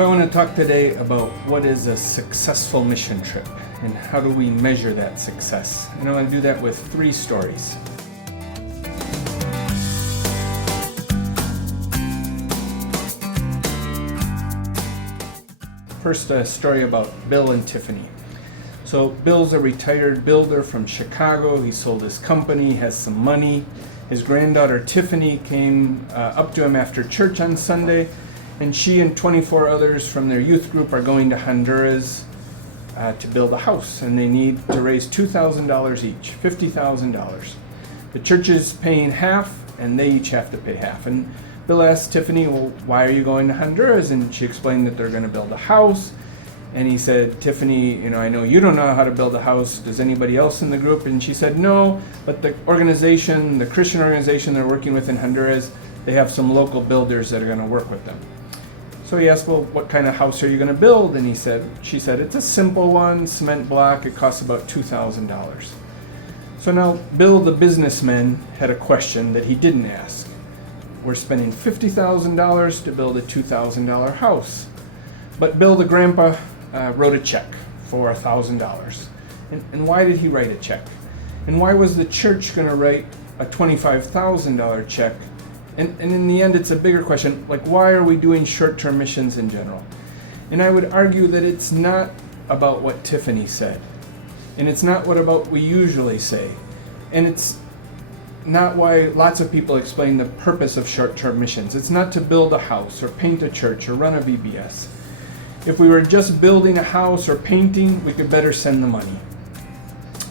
So I want to talk today about what is a successful mission trip and how do we measure that success. And I want to do that with 3 stories. First, a story about Bill and Tiffany. So Bill's a retired builder from Chicago. He sold his company, has some money. His granddaughter Tiffany came up to him after church on Sunday, and she and 24 others from their youth group are going to Honduras to build a house, and they need to raise $2,000 each, $50,000. The church is paying half, and they each have to pay half. And Bill asked Tiffany, well, why are you going to Honduras? And she explained that they're going to build a house. And he said, Tiffany, I know you don't know how to build a house. Does anybody else in the group? And she said, no, but the organization, the Christian organization they're working with in Honduras, they have some local builders that are going to work with them. So he asked, well, what kind of house are you going to build? And she said, it's a simple one, cement block. It costs about $2,000. So now Bill, the businessman, had a question that he didn't ask. We're spending $50,000 to build a $2,000 house. But Bill, the grandpa, wrote a check for $1,000. And why did he write a check? And why was the church going to write a $25,000 check? And in the end, it's a bigger question, like why are we doing short-term missions in general? And I would argue that it's not about what Tiffany said. And it's not about we usually say. And it's not why lots of people explain the purpose of short-term missions. It's not to build a house or paint a church or run a VBS. If we were just building a house or painting, we could better send the money.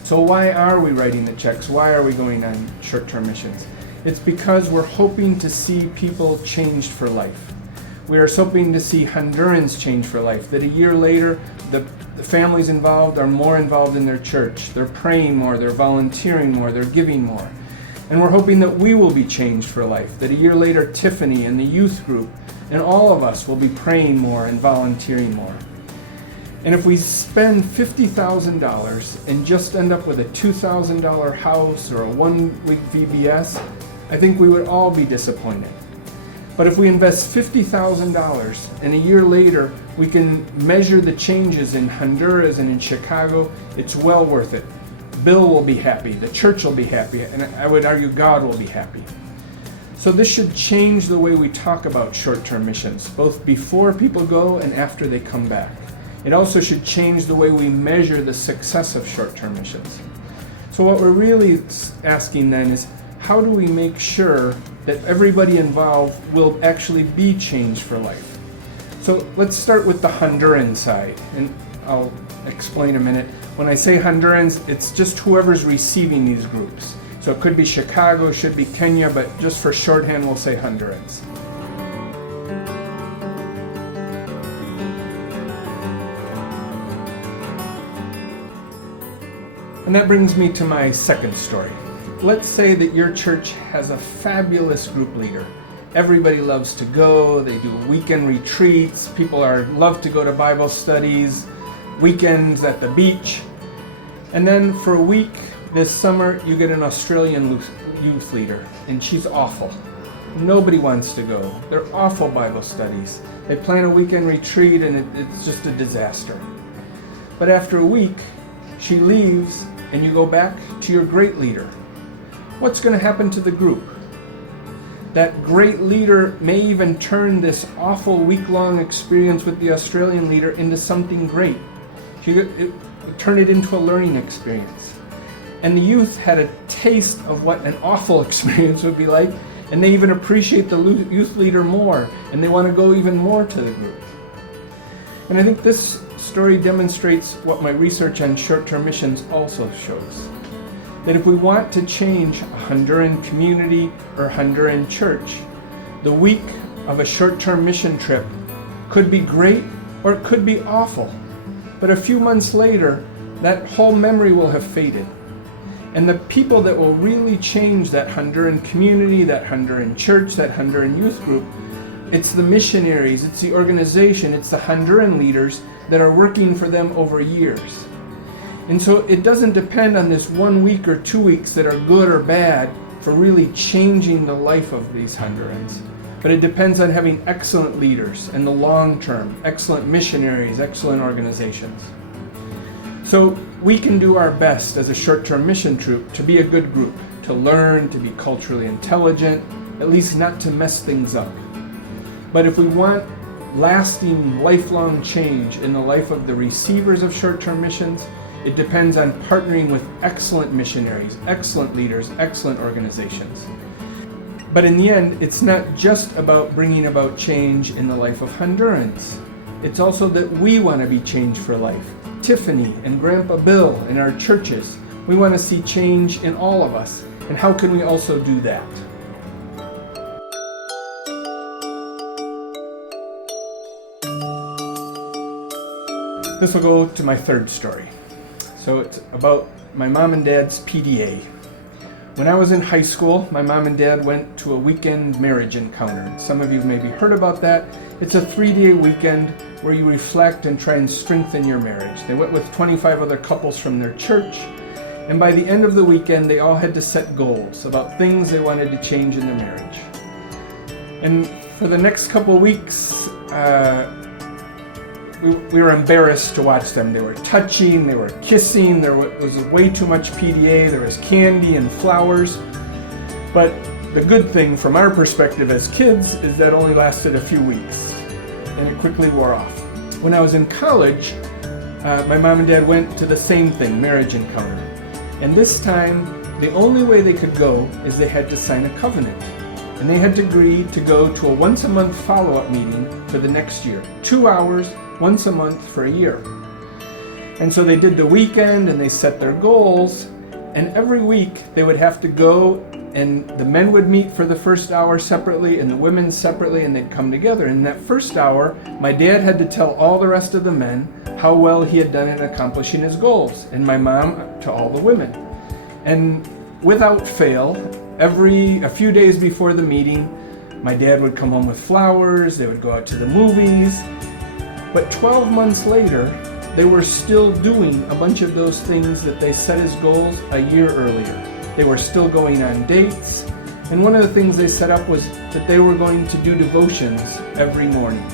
So why are we writing the checks? Why are we going on short-term missions? It's because we're hoping to see people changed for life. We are hoping to see Hondurans change for life, that a year later, the families involved are more involved in their church. They're praying more, they're volunteering more, they're giving more. And we're hoping that we will be changed for life, that a year later, Tiffany and the youth group and all of us will be praying more and volunteering more. And if we spend $50,000 and just end up with a $2,000 house or a 1-week VBS, I think we would all be disappointed. But if we invest $50,000 and a year later we can measure the changes in Honduras and in Chicago, it's well worth it. Bill will be happy, the church will be happy, and I would argue God will be happy. So this should change the way we talk about short-term missions, both before people go and after they come back. It also should change the way we measure the success of short-term missions. So what we're really asking then is, how do we make sure that everybody involved will actually be changed for life? So let's start with the Honduran side, and I'll explain a minute. When I say Hondurans, it's just whoever's receiving these groups. So it could be Chicago, should be Kenya, but just for shorthand, we'll say Hondurans. And that brings me to my second story. Let's say that your church has a fabulous group leader. Everybody loves to go, they do weekend retreats, people love to go to Bible studies, weekends at the beach. And then for a week this summer, you get an Australian youth leader, and she's awful. Nobody wants to go. They're awful Bible studies. They plan a weekend retreat, and it's just a disaster. But after a week, she leaves, and you go back to your great leader. What's going to happen to the group? That great leader may even turn this awful week-long experience with the Australian leader into something great. Turn it into a learning experience. And the youth had a taste of what an awful experience would be like, and they even appreciate the youth leader more, and they want to go even more to the group. And I think this story demonstrates what my research on short-term missions also shows. That if we want to change a Honduran community or Honduran church, the week of a short-term mission trip could be great or it could be awful. But a few months later, that whole memory will have faded. And the people that will really change that Honduran community, that Honduran church, that Honduran youth group, it's the missionaries, it's the organization, it's the Honduran leaders that are working for them over years. And so it doesn't depend on this 1 week or 2 weeks that are good or bad for really changing the life of these Hondurans. but it depends on having excellent leaders in the long term, excellent missionaries, excellent organizations. So we can do our best as a short-term mission troop to be a good group, to learn, to be culturally intelligent, at least not to mess things up. But if we want lasting, lifelong change in the life of the receivers of short-term missions, it depends on partnering with excellent missionaries, excellent leaders, excellent organizations. But in the end, it's not just about bringing about change in the life of Hondurans. It's also that we want to be changed for life. Tiffany and Grandpa Bill in our churches, we want to see change in all of us. And how can we also do that? This will go to my third story. So it's about my mom and dad's PDA. When I was in high school, my mom and dad went to a weekend marriage encounter. Some of you maybe heard about that. It's a 3-day weekend where you reflect and try and strengthen your marriage. They went with 25 other couples from their church, and by the end of the weekend, they all had to set goals about things they wanted to change in the marriage. And for the next couple of weeks, we were embarrassed to watch them. They were touching, they were kissing, there was way too much PDA, there was candy and flowers. But the good thing from our perspective as kids is that only lasted a few weeks, and it quickly wore off. When I was in college, my mom and dad went to the same thing, marriage encounter. And this time, the only way they could go is they had to sign a covenant. And they had to agree to go to a once-a-month follow-up meeting for the next year. 2 hours, once a month for a year. And so they did the weekend and they set their goals, and every week they would have to go, and the men would meet for the first hour separately and the women separately, and they'd come together. In that first hour, my dad had to tell all the rest of the men how well he had done in accomplishing his goals, and my mom to all the women. And without fail, a few days before the meeting, my dad would come home with flowers, they would go out to the movies. But 12 months later, they were still doing a bunch of those things that they set as goals a year earlier. They were still going on dates, and one of the things they set up was that they were going to do devotions every morning.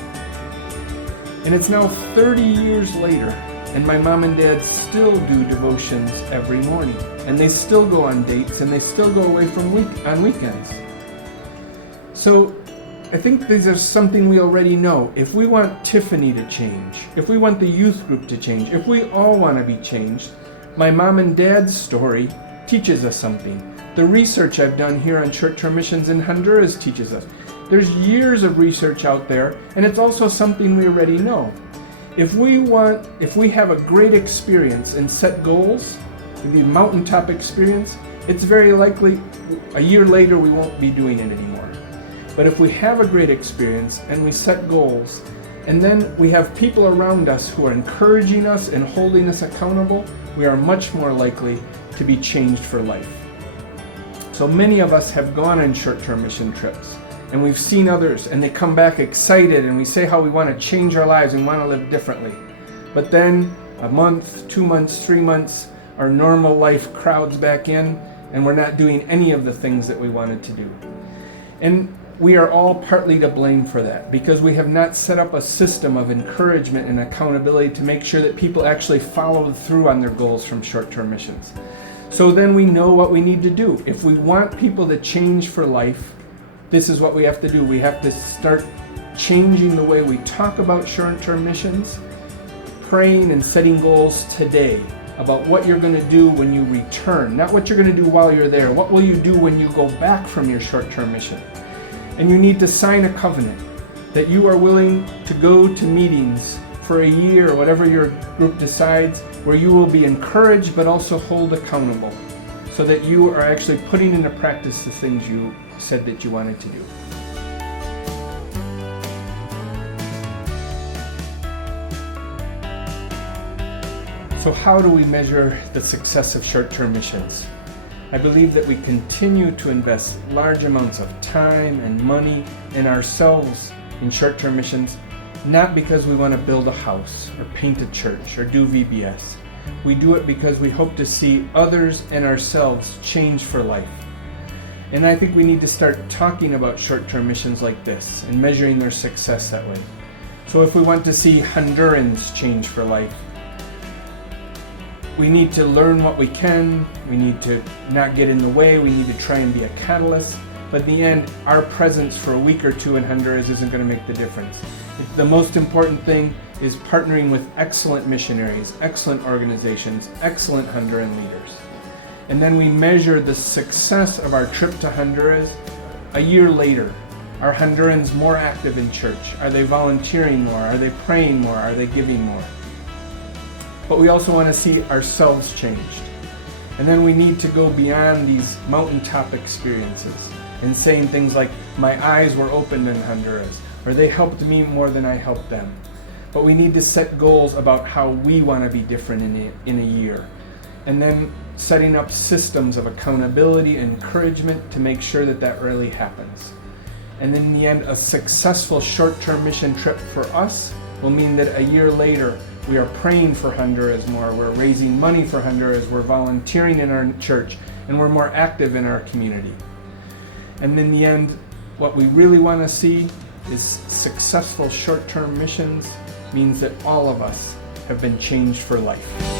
And it's now 30 years later, and my mom and dad still do devotions every morning, and they still go on dates, and they still go away on weekends. So I think these are something we already know. If we want Tiffany to change, if we want the youth group to change, if we all want to be changed, my mom and dad's story teaches us something. The research I've done here on short-term missions in Honduras teaches us. There's years of research out there, and it's also something we already know. If we have a great experience and set goals, the mountaintop experience, it's very likely a year later we won't be doing it anymore. But if we have a great experience and we set goals, and then we have people around us who are encouraging us and holding us accountable, we are much more likely to be changed for life. So many of us have gone on short-term mission trips, and we've seen others, and they come back excited, and we say how we want to change our lives and want to live differently. But then a month, 2 months, 3 months, our normal life crowds back in, and we're not doing any of the things that we wanted to do. And we are all partly to blame for that, because we have not set up a system of encouragement and accountability to make sure that people actually follow through on their goals from short-term missions. So then we know what we need to do. If we want people to change for life, this is what we have to do. We have to start changing the way we talk about short-term missions, praying and setting goals today about what you're going to do when you return, not what you're going to do while you're there. What will you do when you go back from your short-term mission? And you need to sign a covenant that you are willing to go to meetings for a year, or whatever your group decides, where you will be encouraged but also hold accountable, so that you are actually putting into practice the things you said that you wanted to do. So how do we measure the success of short-term missions? I believe that we continue to invest large amounts of time and money and ourselves in short-term missions, not because we want to build a house or paint a church or do VBS. We do it because we hope to see others and ourselves change for life. And I think we need to start talking about short-term missions like this and measuring their success that way. So if we want to see Hondurans change for life, we need to learn what we can, we need to not get in the way, we need to try and be a catalyst, but in the end, our presence for a week or two in Honduras isn't going to make the difference. The most important thing is partnering with excellent missionaries, excellent organizations, excellent Honduran leaders. And then we measure the success of our trip to Honduras a year later. Are Hondurans more active in church? Are they volunteering more? Are they praying more? Are they giving more? But we also want to see ourselves changed. And then we need to go beyond these mountaintop experiences and saying things like, my eyes were opened in Honduras, or they helped me more than I helped them. But we need to set goals about how we want to be different in a year. And then setting up systems of accountability and encouragement to make sure that that really happens. And in the end, a successful short-term mission trip for us will mean that a year later, we are praying for Honduras more, we're raising money for Honduras, we're volunteering in our church, and we're more active in our community. And in the end, what we really want to see is successful short-term missions means that all of us have been changed for life.